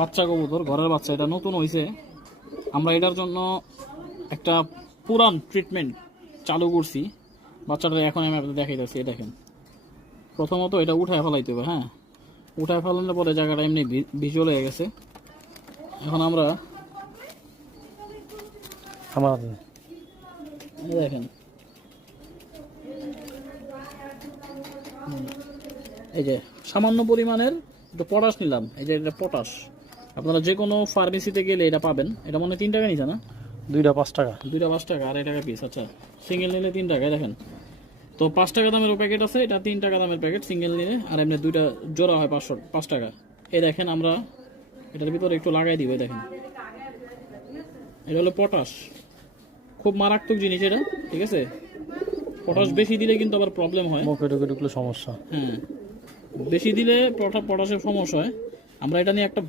বাচ্চা কবুতর, ঘরের বাচ্চা, এটা নতুন হয়েছে। আমরা এটার জন্য একটা পুরান ট্রিটমেন্ট চালু করছি। বাচ্চাটা এখন আমি আপনাদের দেখাইতেছি। দেখেন, প্রথমত এটা উঠায় ফেলাইতে হবে। হ্যাঁ, উঠায় ফেলানোর পরে জায়গাটা এমনি ভিজুয়াল হয়ে গেছে। এখন আমরা দেখেন, এই যে সামান্য পরিমাণের একটু পটাশ নিলাম। এই যে এটা পটাশ, আপনারা যে কোনো ফার্মেসিতে গেলে এটা পাবেন। এটা মনে হয় 3 টাকা নিচ্ছে না? 2টা 5 টাকা। 2টা 5 টাকা, 2.5 টাকা পিস। আচ্ছা, সিঙ্গেল নিলে 3 টাকায়। দেখেন তো 5 টাকা দামের প্যাকেট আছে, এটা 3 টাকা দামের প্যাকেট সিঙ্গেল নিলে, আর এমনি 2টা জোড়া হয় 5 টাকা। এই দেখেন, আমরা এটার ভিতরে একটু লাগাই দিব। দেখেন, এটা হলো পটাশ, খুব মারাত্মক জিনিস এটা, ঠিক আছে? পটাশ বেশি দিলে কিন্তু আবার প্রবলেম হয়, মুখে ঢুকে ঢুকলে সমস্যা। হ্যাঁ, বেশি দিলে পটাশের সমস্যা হয়। আমরা এটা নিয়ে একটা